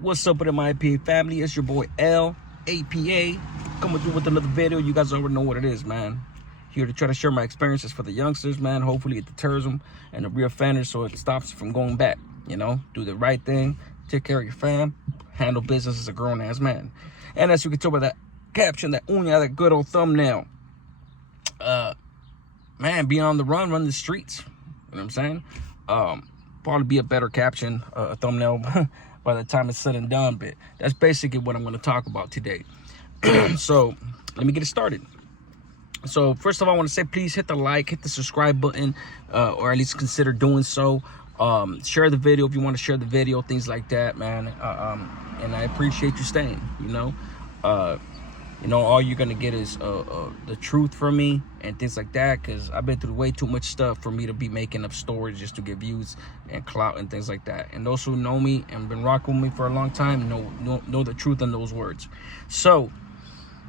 What's up with the My APA family? It's your boy L APA coming through with another video. You guys already know what it is, man. Here to try to share my experiences for the youngsters, man. Hopefully it deters them and the reoffenders, so it stops from going back. You know, do the right thing, take care of your fam, handle business as a grown-ass man. And as you can tell by that caption, that uña, that good old thumbnail, man, be on the run the streets. You know what I'm saying? Probably be a better caption, a thumbnail by the time it's said and done, but that's basically what I'm going to talk about today. So let me get it started. So first of all, I want to say, please hit the like, hit the subscribe button, or at least consider doing so. Share the video if you want to share the video, things like that, man. And I appreciate you staying. You know, all you're gonna get is the truth from me and things like that, because I've been through way too much stuff for me to be making up stories just to get views and clout and things like that. And those who know me and been rocking with me for a long time know the truth in those words. So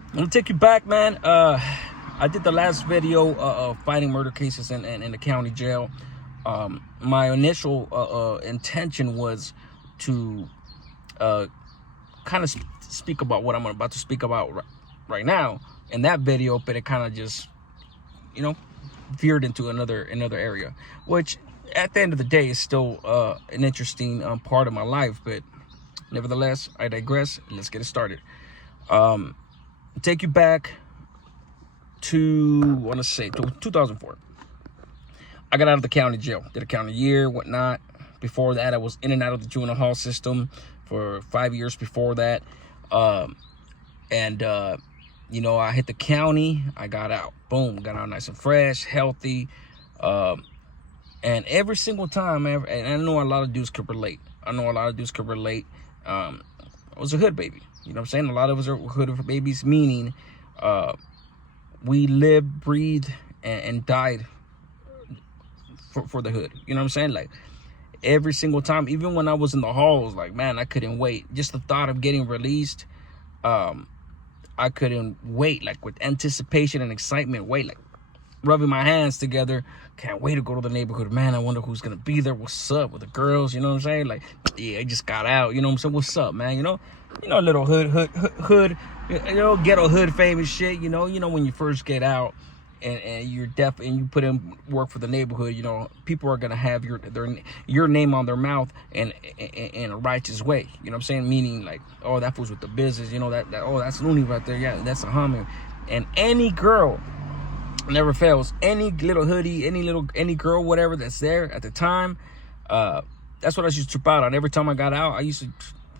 I'm gonna take you back, man. I did the last video of fighting murder cases in the county jail. My initial intention was to kind of speak about what I'm about to speak about right now in that video, but it kind of just, you know, veered into another area, which at the end of the day is still an interesting part of my life. But nevertheless, I digress. Let's get it started. Take you back to, I want to say, to 2004. I got out of the county jail, did a county year, whatnot. Before that, I was in and out of the juvenile hall system for 5 years before that. You know, I hit the county, I got out, boom, got out nice and fresh, healthy. And every single time, and I know a lot of dudes could relate. I was a hood baby. You know what I'm saying? A lot of us are hood babies, meaning we lived, breathed, and died for the hood. You know what I'm saying? Like, every single time, even when I was in the halls, like, man, I couldn't wait. Just the thought of getting released, I couldn't wait, like, with anticipation and excitement, like, rubbing my hands together. Can't wait to go to the neighborhood. Man, I wonder who's gonna be there. What's up with the girls? You know what I'm saying? Like, yeah, I just got out. You know what I'm saying? What's up, man? You know, little hood, you know, ghetto hood famous shit. You know, when you first get out and you're deaf and you put in work for the neighborhood, you know, people are gonna have your name on their mouth in a righteous way. You know what I'm saying? Meaning, like, oh, that fool's with the business. You know, that oh, that's Looney right there. Yeah, that's a homie. And any girl never fails. Any little hoodie, any girl, whatever that's there at the time, that's what I used to trip out on. Every time I got out, I used to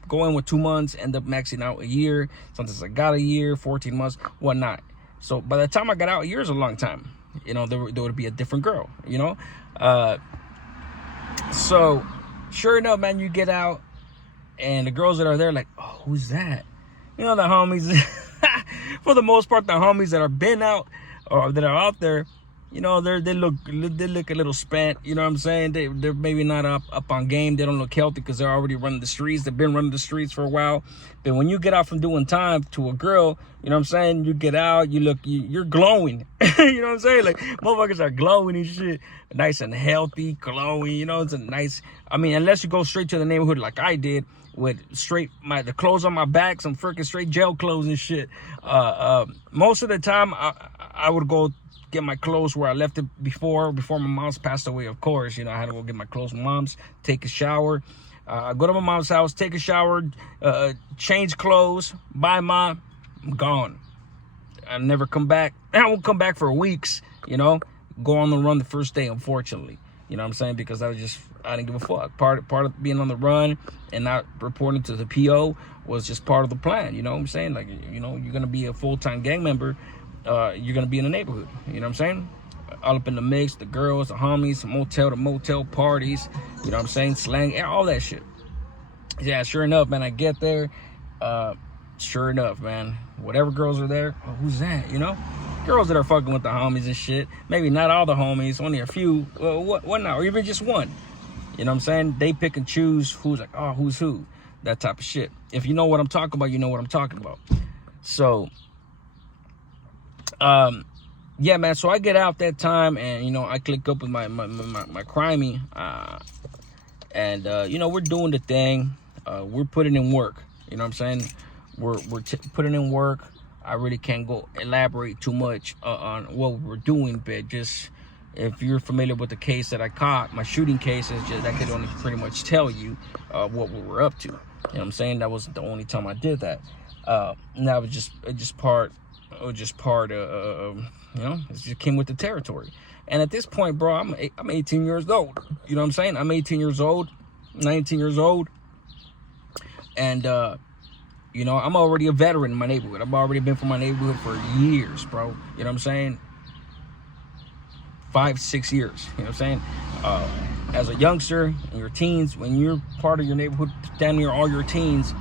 go in with 2 months, end up maxing out a year. Sometimes I got a year, 14 months, whatnot. So by the time I got out, a year is a long time. You know, there would be a different girl, you know? So sure enough, man, you get out and the girls that are there, like, oh, who's that? You know, the homies, for the most part, the homies that are been out or that are out there, you know, they look a little spent. You know what I'm saying? They're maybe not up on game. They don't look healthy because they're already running the streets. They've been running the streets for a while. But when you get out from doing time to a girl, you know what I'm saying? You get out, you're glowing. You know what I'm saying? Like, motherfuckers are glowing and shit. Nice and healthy, glowing. You know, it's a nice, I mean, unless you go straight to the neighborhood like I did, with the clothes on my back, some freaking straight jail clothes and shit. Most of the time, I would go get my clothes where I left it before my mom's passed away. Of course, you know, I had to go get my clothes from mom's, take a shower, go to my mom's house, take a shower, change clothes, bye mom, I'm gone. I never come back. I won't come back for weeks, you know, go on the run the first day, unfortunately. You know what I'm saying? Because I didn't give a fuck. Part of being on the run and not reporting to the PO was just part of the plan. You know what I'm saying? Like, you know, you're going to be a full-time gang member. You're going to be in the neighborhood. You know what I'm saying? All up in the mix, the girls, the homies, motel to motel parties. You know what I'm saying? Slang, all that shit. Yeah, sure enough, man, I get there. Sure enough, man, whatever girls are there, oh, who's that, you know? Girls that are fucking with the homies and shit. Maybe not all the homies, only a few. What now? Or even just one. You know what I'm saying? They pick and choose who's like, oh, who's who. That type of shit. If you know what I'm talking about, you know what I'm talking about. So, yeah, man. So I get out that time and, you know, I click up with my crimey. And, you know, we're doing the thing. we're putting in work. You know what I'm saying? We're putting in work. I really can't go elaborate too much on what we're doing, but just if you're familiar with the case that I caught, my shooting case, is just, I could only pretty much tell you what we were up to. You know what I'm saying? That wasn't the only time I did that. And that was just part of, you know, it just came with the territory. And at this point, bro, I'm 18 years old. You know what I'm saying? I'm 18 years old, 19 years old. And, you know, I'm already a veteran in my neighborhood. I've already been from my neighborhood for years, bro. You know what I'm saying? 5, 6 years. You know what I'm saying? As a youngster in your teens, when you're part of your neighborhood, damn near all your teens,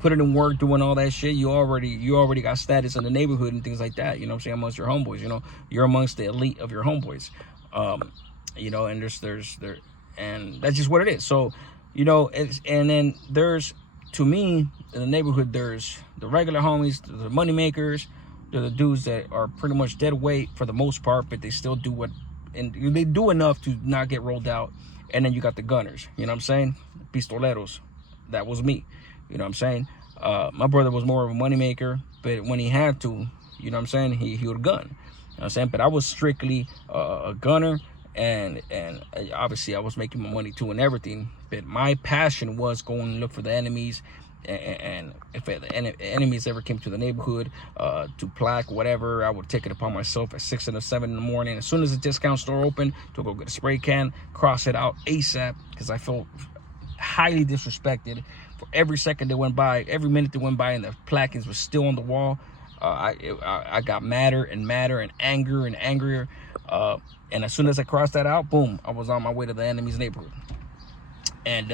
putting in work, doing all that shit, you already got status in the neighborhood and things like that. You know what I'm saying? Amongst your homeboys, you know, you're amongst the elite of your homeboys. You know, and and that's just what it is. So, you know, and then there's, to me, in the neighborhood, there's the regular homies, the money makers. They're the dudes that are pretty much dead weight for the most part, but they still do and they do enough to not get rolled out. And then you got the gunners, you know what I'm saying? Pistoleros. That was me, you know what I'm saying? My brother was more of a money maker, but when he had to, you know what I'm saying, he would gun. You know what I'm saying? But I was strictly a gunner, and obviously I was making my money too and everything. But my passion was going and look for the enemies. And if the enemies ever came to the neighborhood to plaque whatever, I would take it upon myself at 6 or 7 in the morning, as soon as the discount store opened, to go get a spray can, cross it out ASAP, because I felt highly disrespected for every second that went by, every minute that went by, and the plaquings were still on the wall. I got madder and angrier and angrier, and as soon as I crossed that out, boom, I was on my way to the enemy's neighborhood. And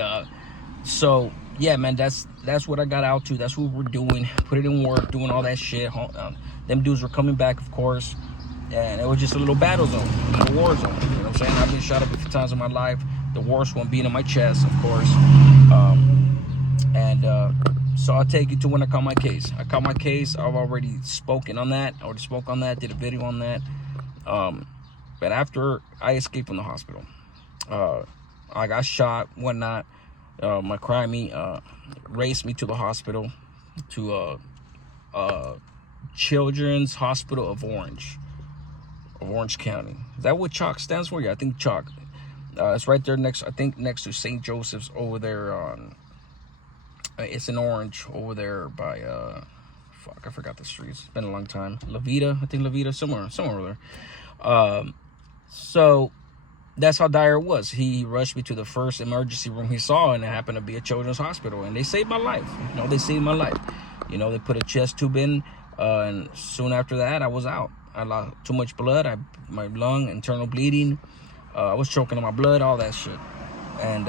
so yeah, man, that's what I got out to. That's what we're doing. Put it in work, doing all that shit. Them dudes were coming back, of course, and it was just a little battle zone, a little war zone. You know what I'm saying? I've been shot up a few times in my life. The worst one being in my chest, of course. So I'll take you to when I caught my case. I caught my case. I've already spoken on that. I already spoke on that. Did a video on that. But after I escaped from the hospital, I got shot, whatnot. My crimey raced me to the hospital, to Children's Hospital of Orange County. Is that what CHOC stands for? Yeah, I think CHOC. It's right there next to St. Joseph's over there on. It's in Orange over there by fuck, I forgot the streets. It's been a long time. Levita, I think Levita, somewhere over there. So that's how dire it was. He rushed me to the first emergency room he saw, and it happened to be a children's hospital, and they saved my life. You know, they saved my life. You know, they put a chest tube in, and soon after that, I was out. I lost too much blood. My lung, internal bleeding. I was choking on my blood, all that shit. And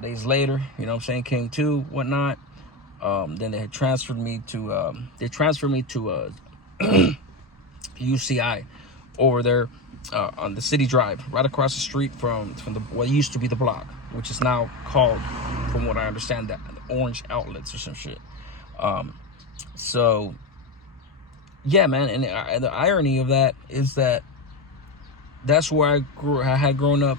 days later, you know what I'm saying, came to, whatnot. Then they had transferred me to UCI over there on the City Drive, right across the street from what used to be the block, which is now called, from what I understand, that the Orange Outlets or some shit. So yeah, man, and the irony of that is that that's where I had grown up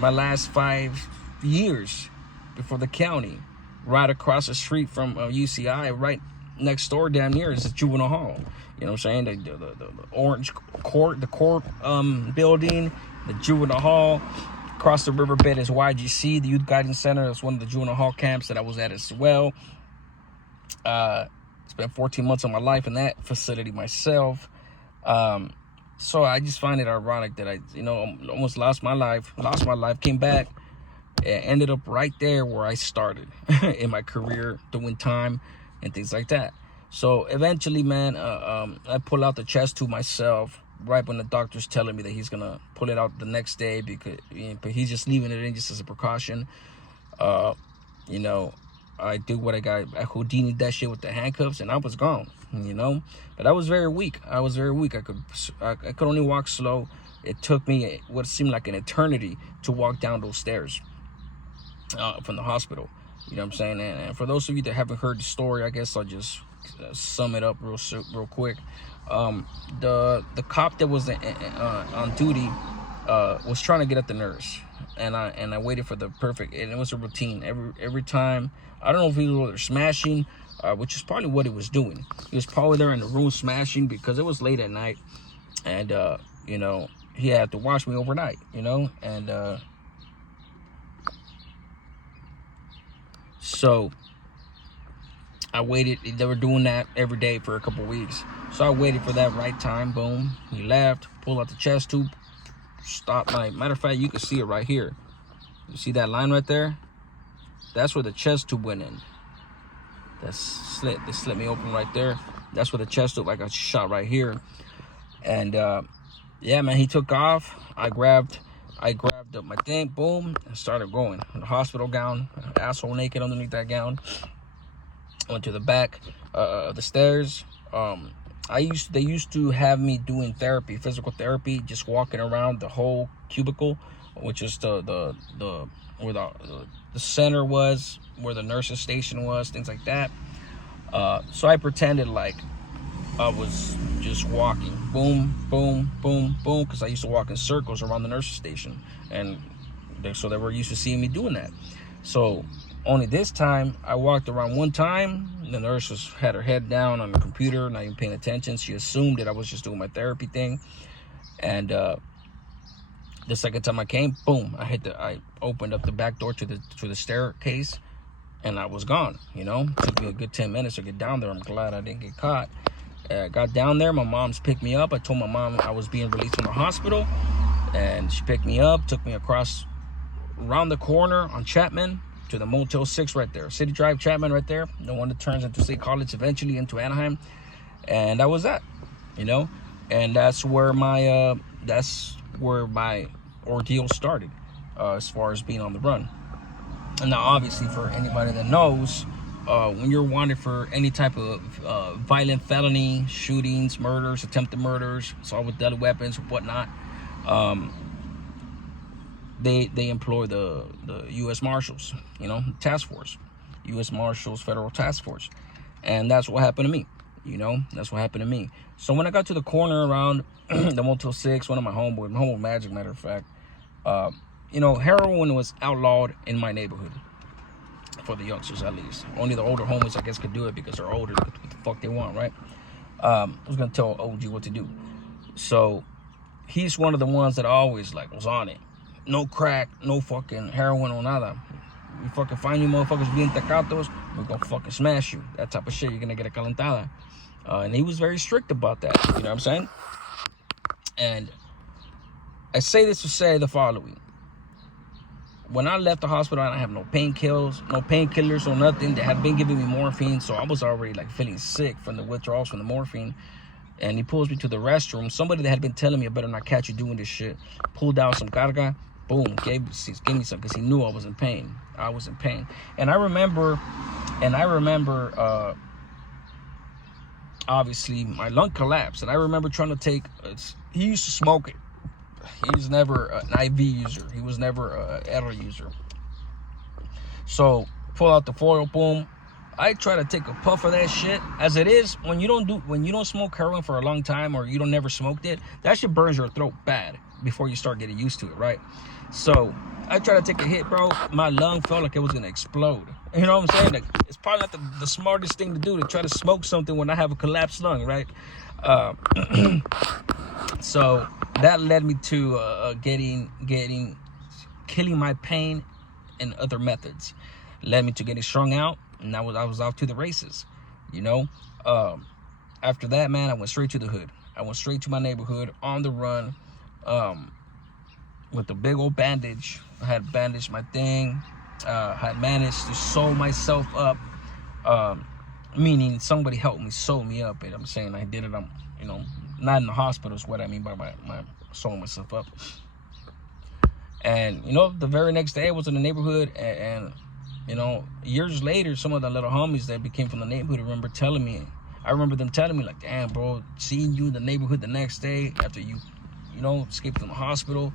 my last 5 years before the county, right across the street from UCI, right next door, damn near, is a juvenile hall. You know what I'm saying? The Orange Court, the court building, the juvenile hall. Across the riverbed is YGC, the Youth Guidance Center. That's one of the juvenile hall camps that I was at as well. Spent 14 months of my life in that facility myself. So I just find it ironic that I, almost lost my life, came back, and ended up right there where I started in my career, doing time and things like that. So eventually, man, I pull out the chest tube myself right when the doctor's telling me that he's gonna pull it out the next day, but he's just leaving it in just as a precaution. I do what I got. I Houdini'd that shit with the handcuffs, and I was gone. But I was very weak. I could only walk slow. It took me what seemed like an eternity to walk down those stairs from the hospital. You know what I'm saying? And for those of you that haven't heard the story, I guess I'll just sum it up real quick. The cop that was on duty was trying to get at the nurse, and I waited for the perfect, and it was a routine every time. I don't know if he was there smashing, which is probably what he was doing. He was probably there in the room smashing because it was late at night, and you know, he had to watch me overnight, you know, and so I waited. They were doing that every day for a couple weeks, so I waited for that right time. Boom, he left, pulled out the chest tube, stopped. Like, matter of fact, you can see it right here. You see that line right there? That's where the chest tube went in. That's slit. They slit me open right there. That's where the chest tube, I got shot right here. And yeah, man, he took off. I grabbed up my thing, boom, and started going. In the hospital gown, asshole naked underneath that gown. Went to the back of the stairs. They used to have me doing therapy, physical therapy, just walking around the whole cubicle, which is the where the center was, where the nurse's station was, things like that. So I pretended like I was just walking, boom, boom, boom, boom, because I used to walk in circles around the nurse's station, and so they were used to seeing me doing that. So only this time, I walked around one time. The nurse had her head down on the computer, not even paying attention. She assumed that I was just doing my therapy thing. And the second time I came, boom, I opened up the back door to the staircase, and I was gone. You know, it took me a good 10 minutes to get down there. I'm glad I didn't get caught. Got down there. My mom's picked me up. I told my mom I was being released from the hospital, and she picked me up, took me across around the corner on Chapman to the Motel 6 right there. City Drive, Chapman right there. The one that turns into State College, eventually into Anaheim. And that was that, you know. And that's where my ordeal started, as far as being on the run. And now, obviously, for anybody that knows, when you're wanted for any type of violent felony, shootings, murders, attempted murders, assault with deadly weapons, whatnot, they employ the U.S. Marshals, you know, task force, U.S. Marshals Federal Task Force, and that's what happened to me. You know, that's what happened to me. So when I got to the corner around the Motel 6, one of my homeboy Magic, matter of fact, you know, heroin was outlawed in my neighborhood for the youngsters, at least. Only the older homies, I guess, could do it because they're older. What the fuck they want, right? I was gonna tell OG what to do. So he's one of the ones that always like was on it. No crack, no fucking heroin or nada. We fucking find you motherfuckers being tecatos, we're gonna fucking smash you. That type of shit, you're gonna get a calentada. And he was very strict about that, you know what I'm saying? And I say this to say the following. When I left the hospital, I didn't have no painkillers or nothing. They had been giving me morphine, so I was already like feeling sick from the withdrawals from the morphine. And he pulls me to the restroom. Somebody that had been telling me I better not catch you doing this shit pulled out some carga, boom, gave me some because he knew I was in pain. I was in pain. And I remember obviously my lung collapsed, and I remember trying to take he used to smoke it. He was never an IV user. He was never an ERA user. So pull out the foil, boom. I try to take a puff of that shit. As it is, when you don't smoke heroin for a long time, or you don't never smoked it, that shit burns your throat bad before you start getting used to it, right? So I try to take a hit, bro. My lung felt like it was gonna explode. You know what I'm saying? Like, it's probably not the smartest thing to do, to try to smoke something when I have a collapsed lung, right? So that led me to killing my pain in other methods. Led me to getting strung out, and I was off to the races, you know. After that, man, I went straight to the hood. I went straight to my neighborhood on the run, with a big old bandage. I had bandaged my thing. Had managed to sew myself up, meaning somebody helped me sew me up. And I'm saying I did it, you know, not in the hospital is what I mean by my sewing myself up. And, you know, the very next day I was in the neighborhood, and you know, years later, some of the little homies that became from the neighborhood I remember them telling me, like, damn, bro, seeing you in the neighborhood the next day after you know, escaped from the hospital,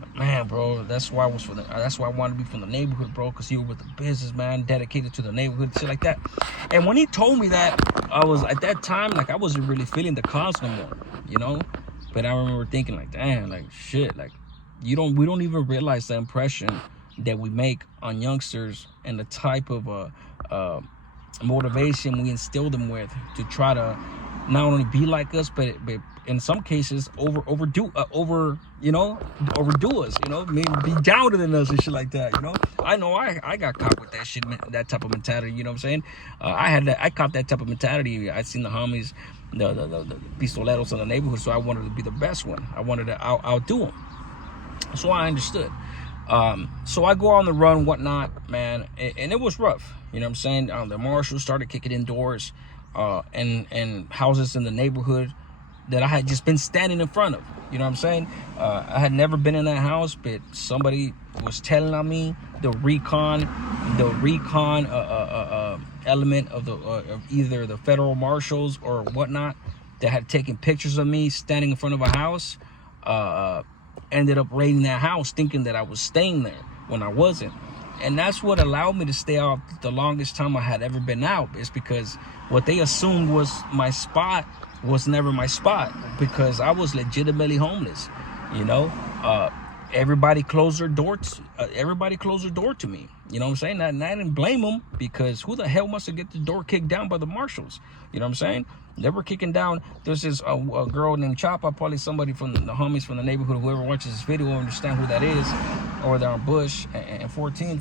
like, man, bro, that's why I wanted to be from the neighborhood, bro, because you were with the business, man, dedicated to the neighborhood, shit like that. And when he told me that, I was, at that time, like, I wasn't really feeling the cause no more, you know? But I remember thinking, like, damn, like, shit, like, We don't even realize the impression that we make on youngsters and the type of motivation we instill them with to try to not only be like us, but in some cases overdo us, maybe be downer than us and shit like that. I know I got caught with that shit, that type of mentality. You know what I'm saying? I caught that type of mentality. I seen the homies, the pistoleros in the neighborhood, so I wanted to be the best one. I wanted to outdo them. So I understood. So I go on the run, whatnot, man, and it was rough. You know what I'm saying? The marshals started kicking in doors, and houses in the neighborhood that I had just been standing in front of. You know what I'm saying? I had never been in that house, but somebody was telling on me the recon element of either the federal marshals or whatnot that had taken pictures of me standing in front of a house. Ended up raiding that house thinking that I was staying there when I wasn't. And that's what allowed me to stay out the longest time I had ever been out, is because what they assumed was my spot was never my spot, because I was legitimately homeless. Everybody closed their door to me. You know what I'm saying? And I didn't blame them, because who the hell wants to get the door kicked down by the marshals? You know what I'm saying? They were kicking down. There's this a girl named Chapa, probably somebody from the homies from the neighborhood, whoever watches this video will understand who that is, over there on Bush and 14th.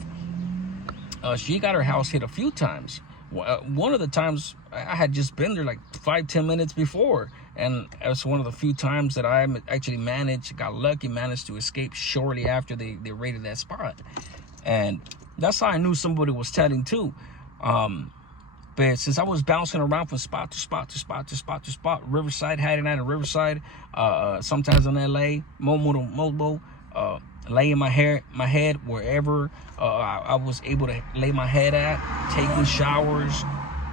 She got her house hit a few times. One of the times I had just been there like 5-10 minutes before, and it was one of the few times that I actually managed to escape shortly after they raided that spot. And that's how I knew somebody was telling too. But since I was bouncing around from spot to spot, Riverside, hiding out in Riverside, sometimes in LA, Mobo, laying my head wherever I was able to lay my head at, taking showers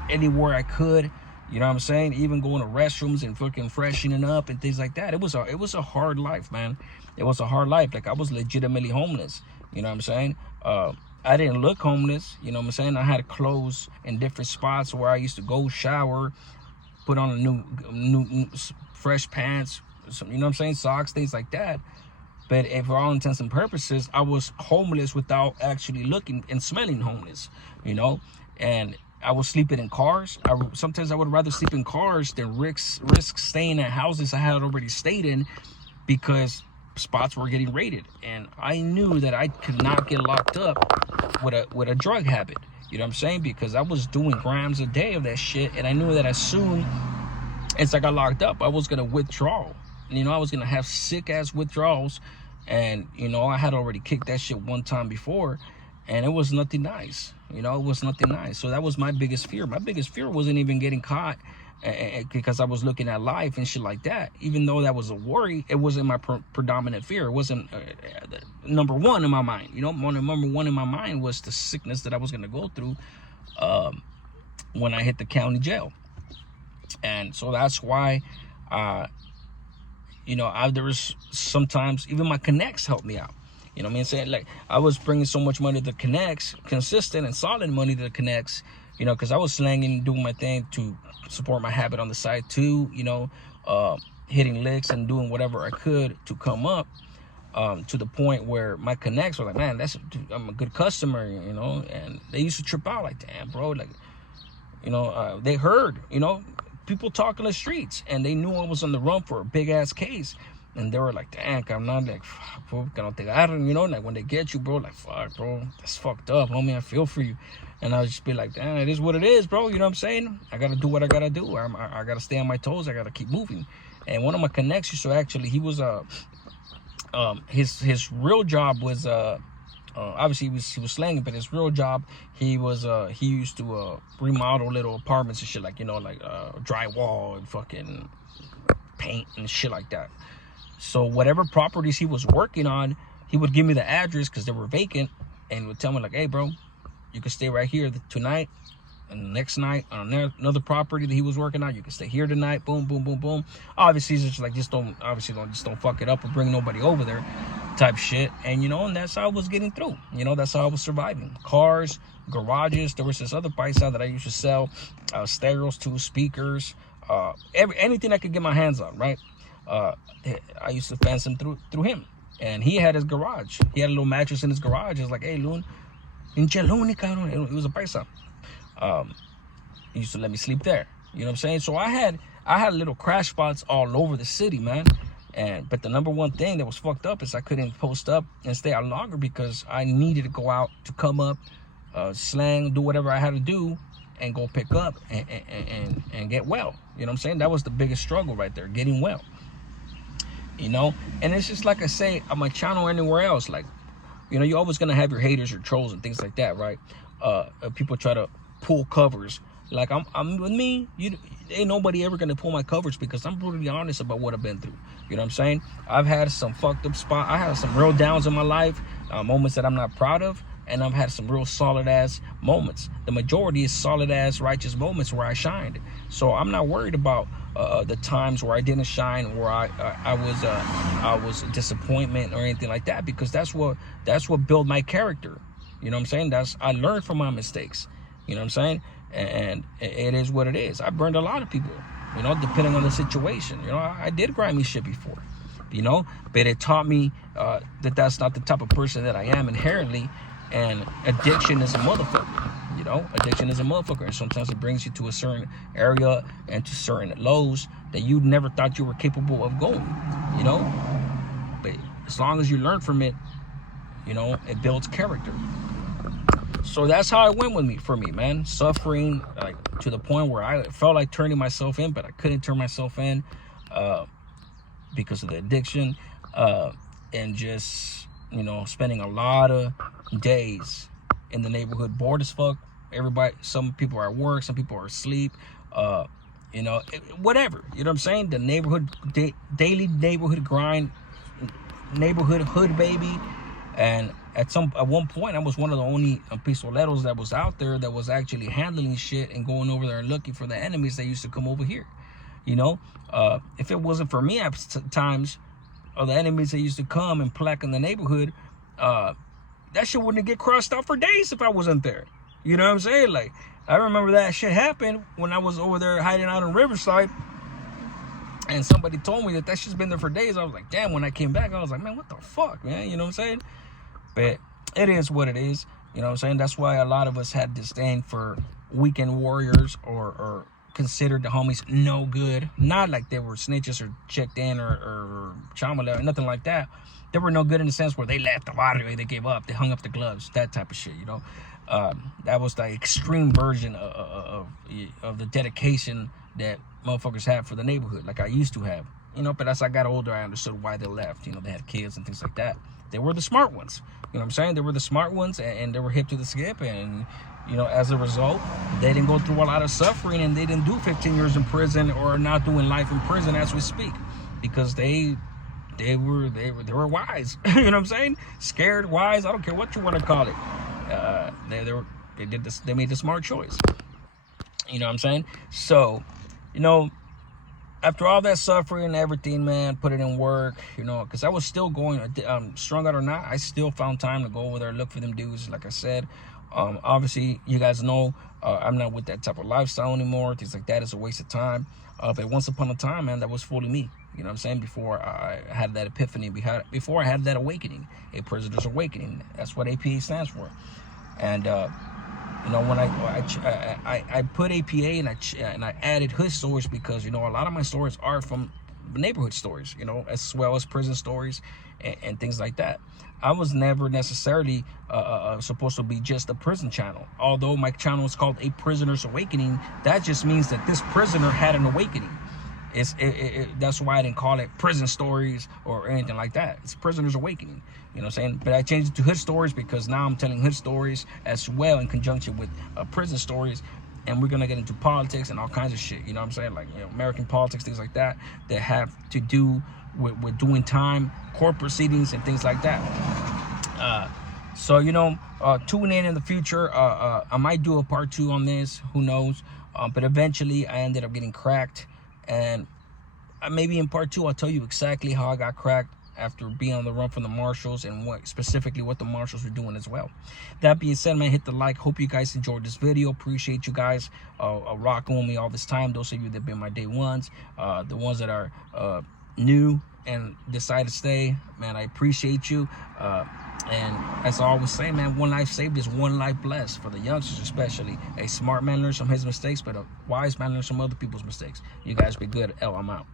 anywhere I could. You know what I'm saying? Even going to restrooms and fucking freshening up and things like that. It was a hard life, man. It was a hard life. Like, I was legitimately homeless. You know what I'm saying? I didn't look homeless. You know what I'm saying? I had clothes in different spots where I used to go shower, put on a new fresh pants, you know what I'm saying? Socks, things like that. But for all intents and purposes, I was homeless without actually looking and smelling homeless, and I was sleeping in cars. Sometimes I would rather sleep in cars than risk staying at houses I had already stayed in, because spots were getting raided. And I knew that I could not get locked up with a drug habit. You know what I'm saying? Because I was doing grams a day of that shit, and I knew that as soon as I got locked up, I was going to withdraw. I was going to have sick-ass withdrawals. And, I had already kicked that shit one time before, and it was nothing nice. It was nothing nice. So that was my biggest fear. My biggest fear wasn't even getting caught, because I was looking at life and shit like that. Even though that was a worry, it wasn't my predominant fear. It wasn't number one in my mind. Number one in my mind was the sickness that I was going to go through when I hit the county jail. And so that's why there was sometimes even my connects helped me out. You know what I mean? Saying, like, I was bringing so much money to the connects, consistent and solid money to the connects, because I was slanging, doing my thing to support my habit on the side too, hitting licks and doing whatever I could to come up to the point where my connects were like, man, I'm a good customer, and they used to trip out like, damn, bro, like, they heard, people talking the streets, and they knew I was on the run for a big ass case, and they were like, "Dang, I'm not like, bro, like when they get you, bro, like, fuck, bro, that's fucked up, homie. I feel for you." And I would just be like, "Damn, it is what it is, bro." You know what I'm saying? I gotta do what I gotta do. I gotta stay on my toes. I gotta keep moving. And one of my connections, so actually, he was his real job was obviously he was slanging, but his real job, he used to remodel little apartments and shit, like drywall and fucking paint and shit like that. So whatever properties he was working on, he would give me the address because they were vacant, and would tell me like, "Hey, bro, you can stay right here tonight, and the next night on another property that he was working on, you can stay here tonight." Boom, boom, boom, boom. Obviously, it's just like, don't fuck it up or bring nobody over there, type shit. And and that's how I was getting through. That's how I was surviving. Cars, garages. There was this other paisa that I used to sell stereos to, speakers, anything I could get my hands on, right? I used to fence him through him. And he had his garage. He had a little mattress in his garage. It's like, hey, Loon, pinche Loon, cabrón. It was a paisa. He used to let me sleep there. You know what I'm saying? So I had little crash spots all over the city, man. But the number one thing that was fucked up is I couldn't post up and stay out longer because I needed to go out to come up, slang, do whatever I had to do, and go pick up and get well. You know what I'm saying? That was the biggest struggle right there, getting well. You know, and it's just like I say on my channel or anywhere else, like, you know, you're always gonna have your haters or trolls and things like that, right? People try to pull covers. Like I'm with me, ain't nobody ever gonna pull my coverage because I'm brutally honest about what I've been through. You know what I'm saying? I've had some fucked up spot. I had some real downs in my life, moments that I'm not proud of, and I've had some real solid ass moments. The majority is solid ass righteous moments where I shined. So I'm not worried about the times where I didn't shine, where I was a disappointment or anything like that, because that's what built my character. You know what I'm saying? I learned from my mistakes. You know what I'm saying? And it is what it is. I burned a lot of people, you know, depending on the situation. You know, I did grimy shit before, you know, but it taught me that that's not the type of person that I am inherently. And addiction is a motherfucker, you know, addiction is a motherfucker. And sometimes it brings you to a certain area and to certain lows that you never thought you were capable of going, you know. But as long as you learn from it, you know, it builds character. So that's how it went for me, man. Suffering, like, to the point where I felt like turning myself in, but I couldn't turn myself in because of the addiction, and just, you know, spending a lot of days in the neighborhood, bored as fuck. Everybody, some people are at work, some people are asleep, you know, whatever. You know what I'm saying? The neighborhood, daily neighborhood grind, neighborhood hood baby. And at one point, I was one of the only pistoleros that was out there that was actually handling shit and going over there and looking for the enemies that used to come over here. You know, if it wasn't for me at times, or the enemies that used to come and plaque in the neighborhood, that shit wouldn't get crossed out for days if I wasn't there. You know what I'm saying? Like, I remember that shit happened when I was over there hiding out in Riverside. And somebody told me that shit's been there for days. I was like, damn, when I came back, I was like, man, what the fuck, man? You know what I'm saying? But it is what it is. You know what I'm saying? That's why a lot of us had disdain for weekend warriors, or considered the homies no good. Not like they were snitches or checked in or chamala or nothing like that. They were no good in the sense where they left the barrio, they gave up, they hung up the gloves, that type of shit, you know? That was the extreme version of the dedication that motherfuckers have for the neighborhood, like I used to have. You know, but as I got older, I understood why they left. You know, they had kids and things like that. They were the smart ones. You know what I'm saying? They were the smart ones, and they were hip to the skip. And, you know, as a result, they didn't go through a lot of suffering, and they didn't do 15 years in prison or not doing life in prison as we speak, because they were wise. You know what I'm saying? Scared, wise. I don't care what you want to call it. They made the smart choice. You know what I'm saying? So, you know, after all that suffering and everything, man, put it in work, you know, because I was still going, strung out or not, I still found time to go over there, look for them dudes, like I said. Obviously, you guys know I'm not with that type of lifestyle anymore. Things like that is a waste of time. But once upon a time, man, that was fully me. You know what I'm saying? Before I had that epiphany, before I had that awakening, a prisoner's awakening. That's what APA stands for. And, you know, when I put APA and I added hood stories, because, you know, a lot of my stories are from neighborhood stories, you know, as well as prison stories and things like that. I was never necessarily supposed to be just a prison channel. Although my channel is called A Prisoner's Awakening, that just means that this prisoner had an awakening. That's why I didn't call it prison stories or anything like that. It's Prisoner's Awakening. You know what I'm saying? But I changed it to hood stories because now I'm telling hood stories as well in conjunction with prison stories. And we're going to get into politics and all kinds of shit. You know what I'm saying? Like, you know, American politics, things like that have to do with doing time, court proceedings, and things like that. So, you know, tune in the future. I might do a part 2 on this. Who knows? But eventually I ended up getting cracked. And maybe in part 2, I'll tell you exactly how I got cracked after being on the run from the marshals, and specifically what the marshals were doing as well. That being said, man, hit the like. Hope you guys enjoyed this video. Appreciate you guys rocking with me all this time. Those of you that have been my day ones, the ones that are new and decide to stay, man, I appreciate you. And as I always say, man, one life saved is one life blessed. For the youngsters especially, a smart man learns from his mistakes, but a wise man learns from other people's mistakes. You guys be good. I'm out.